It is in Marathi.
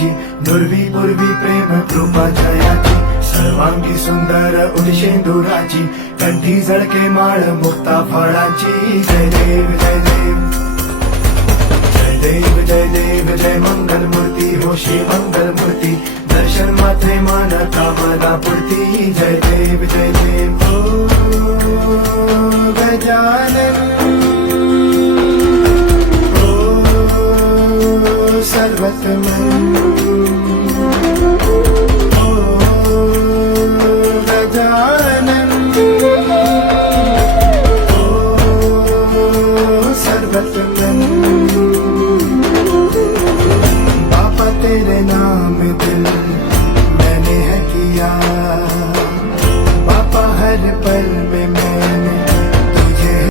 जयाची, दुर्वी पूर्वी प्रेम कृपा जयाची, सर्वांगी सुंदर उदिशेंदुराची, कंठी झळके माळ मुक्ता फळाची. जय देव जय देव जय देव जय देव जय मंगल मूर्ती हो श्री मंगल मूर्ती, दर्शन मात्रे मन कामना पूर्ती. जय देव जय देव ओ गजानन सर्वतमन ओ गजानन ओ सर्वतमन.